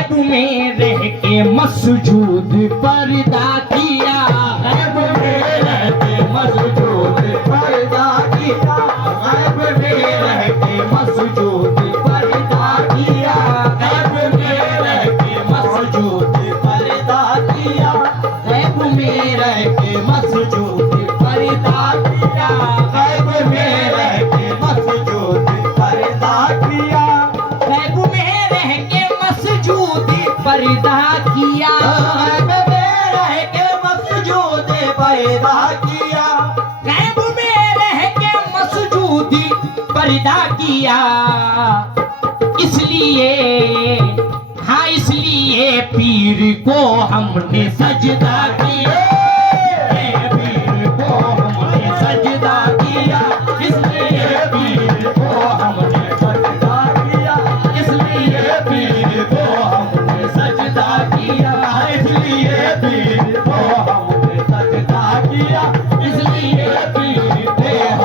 गैब में रह के मसजूद पर्दा किया, गैब में रह के मसजूद पर्दा किया, गैब में रह के मसजूद पर्दा किया, गैब में रह के मसजूद पर्दा किया, गैब में रह के मसजूद पर्दा किया, गैब में रह के मसजूद पर्दा किया, गैब में रह के मसजूद पर्दा किया, गैब में रह के मसजूद पर्दा किया, गैब में रह के मसजूद पर्दा किया। इसलिए हाँ इसलिए पीर को हमने सजदा किया, पीर को हमने सजदा किया, इसलिए पीर को हमने सजदा किया, इसलिए पीर को हमने सजदा किया, इसलिए पीर को हमने सजदा किया, इसलिए पीर को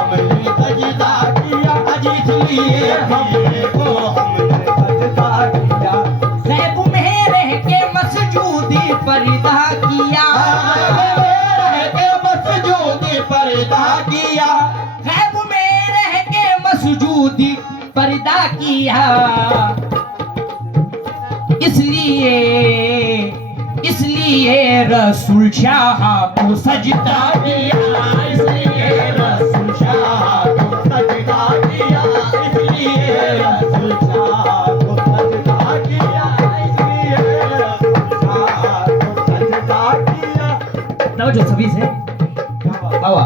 हमने सजदा किया, इसलिए पीर को हमने सजदा किया, गैब में रह के मसजूद पर्दा किया, रह के मसजूद पर्दा किया, गैब में रह के मसजूद पर्दा किया। इसलिए रसूल शाह को सजदा किया, इसलिए रसूल शाह को सजदा किया, इसलिए रसूल शाह को सजदा किया, इसलिए रसूल शाह को सजदा किया। जो सभी से बाबा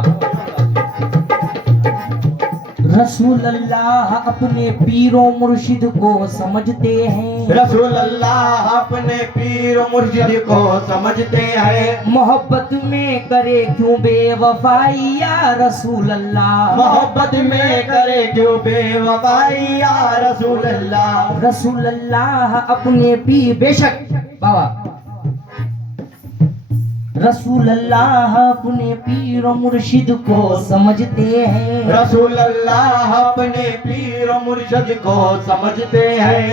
रसूल अल्लाह अपने पीरों मुर्शिद को समझते हैं, रसूल अल्लाह अपने पीर मुर्शिद को समझते हैं, मोहब्बत में करे क्यों बेवफाई या रसूल अल्लाह, मोहब्बत में करे क्यों बेवफाई या रसूल अल्लाह, रसूल अल्लाह अपने पीर बेशक बाबा रसूल अल्लाह अपने पीर मुर्शिद को समझते हैं, रसूल अल्लाह अपने पीर मुर्शिद को समझते हैं,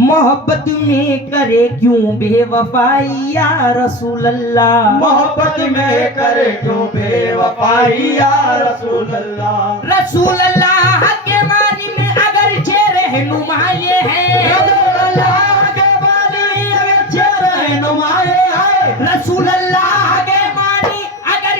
मोहब्बत में करे क्यों बेवफाई या रसूल अल्लाह, मोहब्बत में करे क्यों बेवफाई या रसूल अल्लाह, रसूल अल्लाह के मानी में अगर रहनुमाए हैं, रसूल अल्लाह के बानी अगर रहनुमाए हैं, रसूल अल्लाह के मानी अगर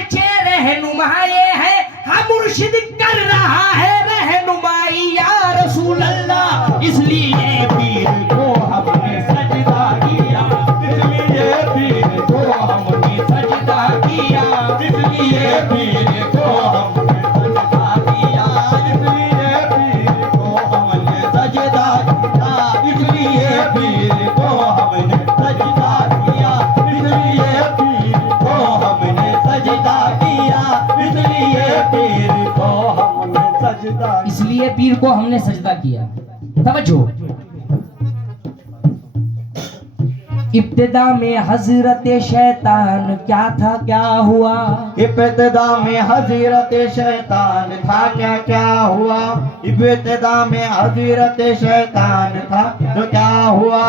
रहनुमाए हैं, हम मुर्शिद कर रहा है रहनुमाई या रसूल अल्लाह। इसलिए पीर को हमने सजदा किया, इसलिए पीर को हमने सजदा किया, इसलिए पीर को हमने सजदा किया, इसलिए पीर को हमने सजदा किया, इसलिए पीर को हमने सजदा किया, इसलिए पीर को हमने सजदा किया, इसलिए पीर को हमने सजदा, इसलिए पीर को हमने सजदा किया। तवज्जो, इब्तिदा में हजरत शैतान क्या था क्या हुआ, इब्तिदा में हजरत शैतान था क्या क्या हुआ, इब्तिदा में हजरत शैतान था तो क्या हुआ,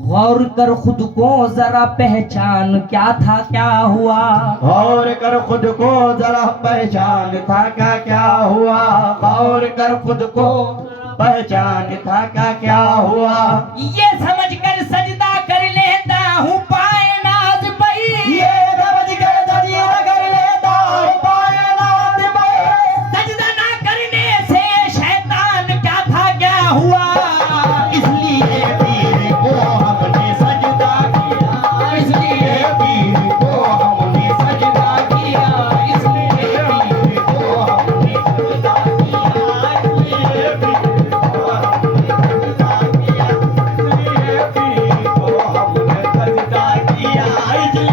गौर कर खुद को जरा पहचान क्या था क्या हुआ, गौर कर खुद को जरा पहचान था क्या क्या हुआ, गौर कर खुद को पहचान था क्या क्या हुआ, ये समझ कर सजदा कर लेता हूँ पाए नाज पई, ये समझ कर सजदा कर लेता हूँ पाए नाज पई, सजदा ना करने से शैतान क्या था क्या हुआ। इसलिए पीर को हमने सजदा किया, इसलिए पीर को हमने सजदा किया, इसलिए पीर को हमने सजदा किया, इसलिए पीर को हमने सजदा किया, इसलिए पीर को हमने सजदा किया, इसलिए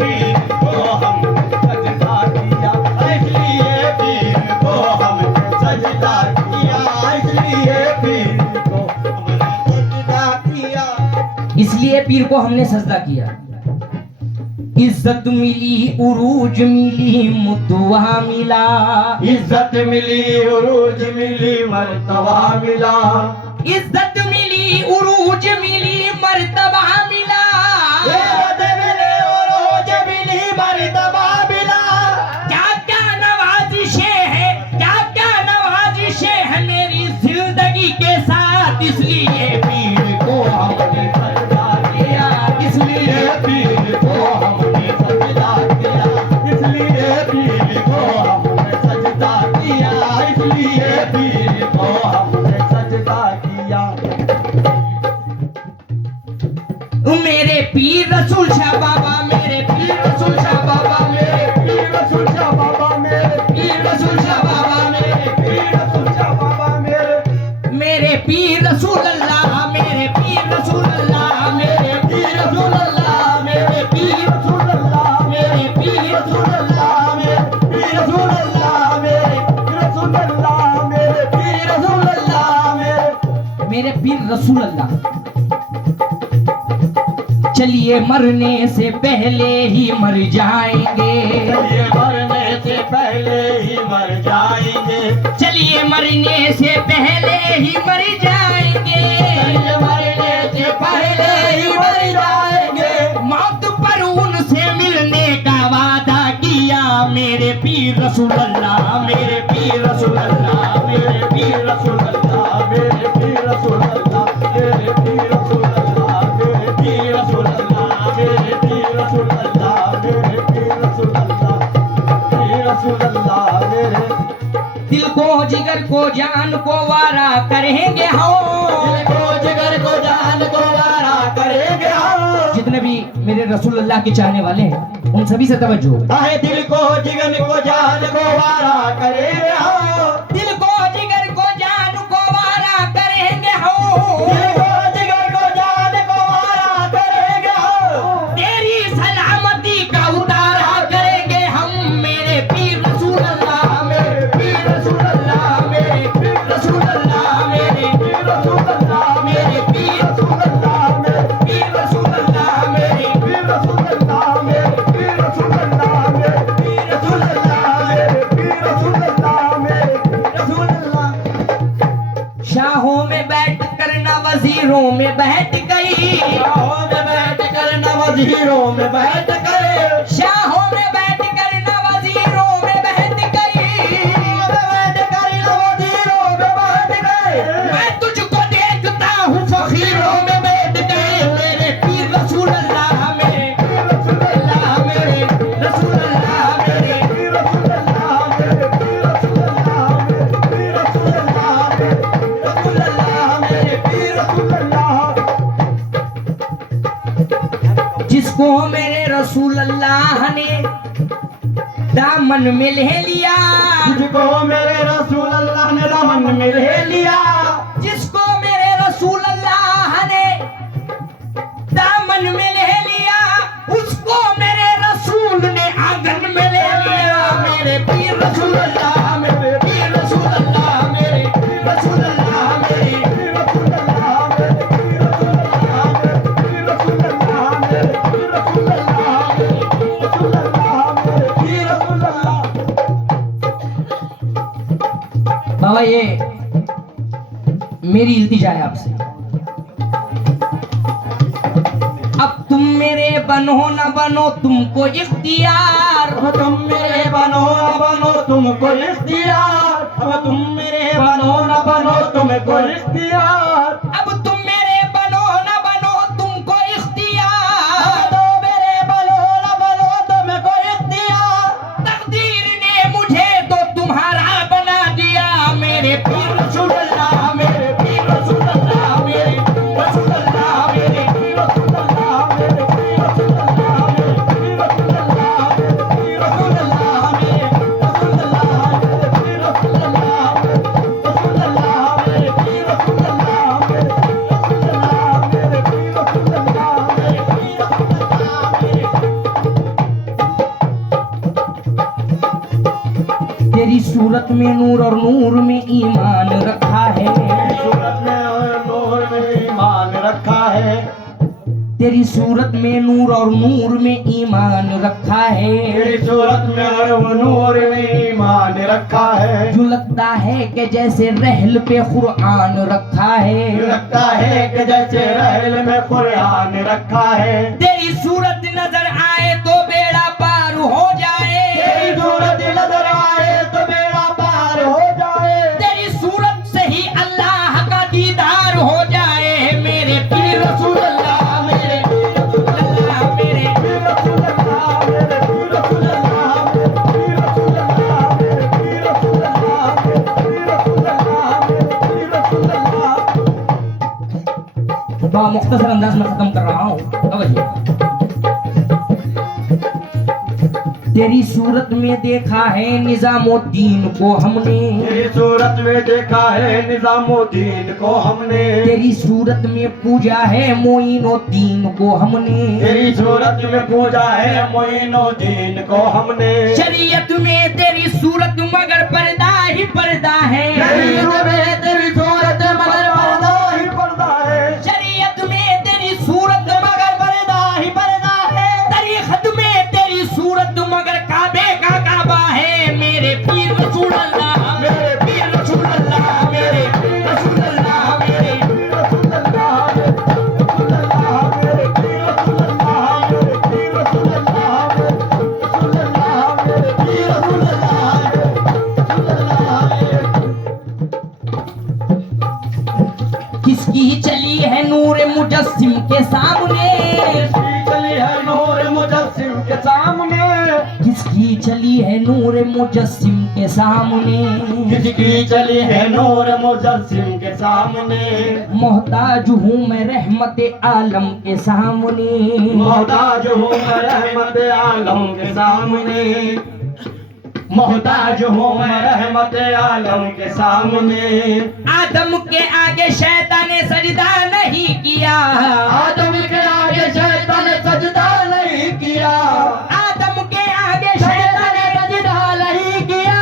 पीर को हमने सजदा किया, इसलिए पीर को हमने सजदा किया, इसलिए पीर को हमने सजदा किया, इसलिए पीर को हमने सजदा किया। इज्जत मिली उरूज मिली मुद्दुआ मिला, इज्जत मिली उरूज मिली मर्तबा मिला, इज्जत मिली उरूज मेरे पीर रसूल शाह बाबा, मेरे पीर रसूल शाह बाबा, मेरे पीर रसूल शाह बाबा मेरे, पीर रसूल शाह बाबा, मेरे पीर रसूल शाह बाबा मेरे पीर रसूल अल्लाह, मेरे पीर रसूल अल्लाह, मेरे पीर रसूल अल्लाह मेरे पीर रसूल अल्लाह मेरे पीर रसूल अल्लाह मेरे, पीर रसूल अल्लाह मेरे, रसूल अल्लाह मेरे, पीर रसूल अल्लाह मेरे पीर रसूल अल्लाह। चलिए मरने से पहले ही मर जाएंगे, ये मरने से पहले ही मर जाएंगे, चलिए मरने से पहले ही मर जाएंगे, ये मरने से पहले ही मर जाएंगे। मौत पर उनसे मिलने का वादा किया, मेरे पीर रसूल अल्लाह, मेरे पीर रसूल अल्लाह, मेरे पीर रसूल अल्लाह, मेरे पीर रसूल अल्लाह, मेरे पीर रसूल अल्लाह, मेरे पीर रसूल अल्लाह, मेरे पीर रसूल अल्लाह, मेरे पीर रसूल अल्लाह, पीर रसूल अल्लाह मेरे। दिल को जिगर को जान को वारा करेंगे हो, दिल को जिगर को जान को वारा करेंगे हम। जितने भी मेरे रसूल अल्लाह के चाहने वाले हैं उन सभी से तवज्जो। आए दिल को जिगर को जान को वारा करेंगे हम। दिल को जिगर को जान को वारा करेंगे हो, दिल को जिगर को जान को वारा करेंगे हम। तेरी सलामती का उतारा करेंगे हम, मेरे पीर रसूल अल्लाह, मेरे पीर रसूल अल्लाह, मेरे पीर रसूल अल्लाह, मेरे पीर रसूल अल्लाह मेरे पीर रसूल अल्लाह मेरे, पीर रसूल अल्लाह, मेरे पीर रसूल अल्लाह मेरे, पीर रसूल अल्लाह मेरे, पीर रसूल अल्लाह मेरे, पीर रसूल अल्लाह मेरे, रसूल अल्लाह। शाहों में बैठ कर न वजीरों में बैठ गई, शाहों में बैठ कर न वजीरों में बैठ गए, शाहों में बैठ कर न वजीरों में बैठ गई, बैठ कर न वजीरों में बैठ गए। मैं तुझको देखता हूँ फकीरों में बैठ गए, मेरे पीर रसूल अल्लाह, मेरे पीर रसूल अल्लाह, मेरे रसूल अल्लाह, मेरे पीर रसूल अल्लाह मेरे, पीर रसूल अल्लाह मेरे, पीर रसूल अल्लाह मेरे, रसूल अल्लाह मेरे, पीर रसूल अल्लाह। जिसको मेरे रसूल अल्लाह ने दामन में ले लिया, जिसको मेरे रसूल अल्लाह ने दामन में ले लिया, जिसको मेरे रसूल अल्लाह ने दामन में ले लिया, उसको मेरे रसूल ने आंगन में ले लिया, मेरे पीर रसूल अल्लाह, मेरे पीर रसूल अल्लाह, मेरे पीर रसूल अल्लाह, मेरे पीर रसूल अल्लाह मेरे, पीर रसूल अल्लाह मेरे, पीर रसूल अल्लाह मेरे, पीर रसूल अल्लाह मेरे, रसूल अल्लाह मेरे, पीर रसूल अल्लाह। बाबा ये मेरी इल्तिजा है आपसे, अब तुम मेरे बनो न बनो तुमको इख्तियार, अब तुम मेरे बनो न बनो तुमको इख्तियार, अब तुम मेरे बनो न बनो तुमको इख्तियार, अब तुम मेरे बनो न बनो तुमको इख्तियार, अब तो मेरे बनो न बनो तुमको इख्तियार। तकदीर ने मुझे तो तुम्हारा बना दिया, मेरे पीर रसूल अल्लाह, मेरे पीर रसूल अल्लाह, मेरे रसूल अल्लाह, मेरे पीर रसूल अल्लाह मेरे, पीर रसूल अल्लाह मेरे, पीर रसूल अल्लाह मेरे, पीर रसूल अल्लाह मेरे, रसूल अल्लाह मेरे, पीर रसूल अल्लाह मेरे, रसूल अल्लाह मेरे, पीर रसूल अल्लाह मेरे, रसूल अल्लाह मेरे, पीर रसूल अल्लाह मेरे, पीर रसूल अल्लाह मेरे। तेरी सूरत में नूर और नूर में ईमान रखा है, सूरत में और नूर में ईमान रखा है, तेरी सूरत में नूर और नूर में ईमान रखा है, तेरी सूरत में और नूर में ईमान रखा है। जो लगता है कि जैसे रहल पे कुरान रखा है, लगता है कि जैसे रहल में कुरान रखा है। तेरी सूरत नजर आए तो बेड़ा पार हो जाए, तेरी सूरत नजर आए तो मेरा पार हो जाए, तेरी सूरत से ही अल्लाह का दीदार हो जाए, मेरे पीर रसूल अल्लाह, मेरे पीर रसूल अल्लाह, मेरे पीर रसूल अल्लाह मेरे, पीर रसूल अल्लाह मेरे, पीर रसूल अल्लाह मेरे, पीर रसूल अल्लाह मेरे, पीर रसूल अल्लाह मेरे, पीर रसूल अल्लाह। मुख्तसर अंदाज में खत्म कर रहा हूँ। तेरी सूरत में देखा है निजामुद्दीन को हमने, तेरी सूरत में देखा है निजामुद्दीन को हमने, तेरी सूरत में पूजा है मोइनुद्दीन को हमने, तेरी सूरत में पूजा है मोइनुद्दीन को हमने, शरीयत में तेरी सूरत मगर पर्दा ही पर्दा है, शरीयत में तेरी सूरत मगर पर्दा ही पर्दा है, शरीयत में तेरी सूरत मगर पर्दा ही पर्दा है, तरीक़त में तेरी सूरत मगर काबे का काबा है। मेरे पीर रसूल अल्लाह, मेरे पीर रसूल अल्लाह, मेरे पीर रसूल अल्लाह, मेरे पीर रसूल अल्लाह, रसूल अल्लाह, मेरे पीर रसूल अल्लाह, मेरे पीर रसूल अल्लाह, रसूल अल्लाह, मेरे पीर रसूल अल्लाह, रसूल अल्लाह। किसकी चली है नूर मुजस्सिम के सामने, किसकी चली है नूर मुजस्सिम के सामने, किसकी चली है नूर मुजस्सिम के सामने, किसकी चली है नूर मुजस्सिम के सामने, मोहताज हूँ मैं रहमत आलम के सामने, मोहताज हूँ मैं रहमत आलम के सामने, मोहताज हूँ मैं रहमत आलम के सामने। आदम के आगे शैतान ने सजदा नहीं किया, आदम के आगे शैतान ने सजदा नहीं किया, आदम के आगे शैतान ने सजदा नहीं किया,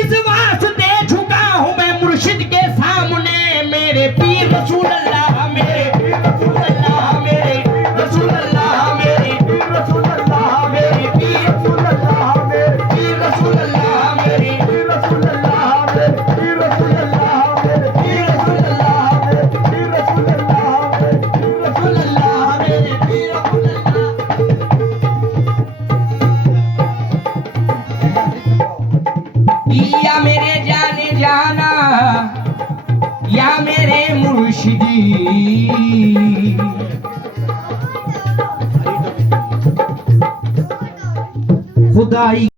इस वास्ते झुका हूँ मैं मुर्शिद के सामने। मेरे पीर रसूल अल्लाह, मेरे पीर रसूल अल्लाह, मेरे पीर रसूल अल्लाह, मेरे पीर रसूल अल्लाह, मेरे पीर रसूल अल्लाह, मेरे पीर रसूल अल्लाह, मेरे पीर रसूल अल्लाह, मेरे पीर रसूल अल्लाह, मेरे पीर रसूल अल्लाह, मेरे पीर रसूल अल्लाह, मेरे पीर रसूल अल्लाह, मेरे पीर रसूल अल्लाह। या मेरे जाने जाना, या मेरे मुर्शिदी, खुदाई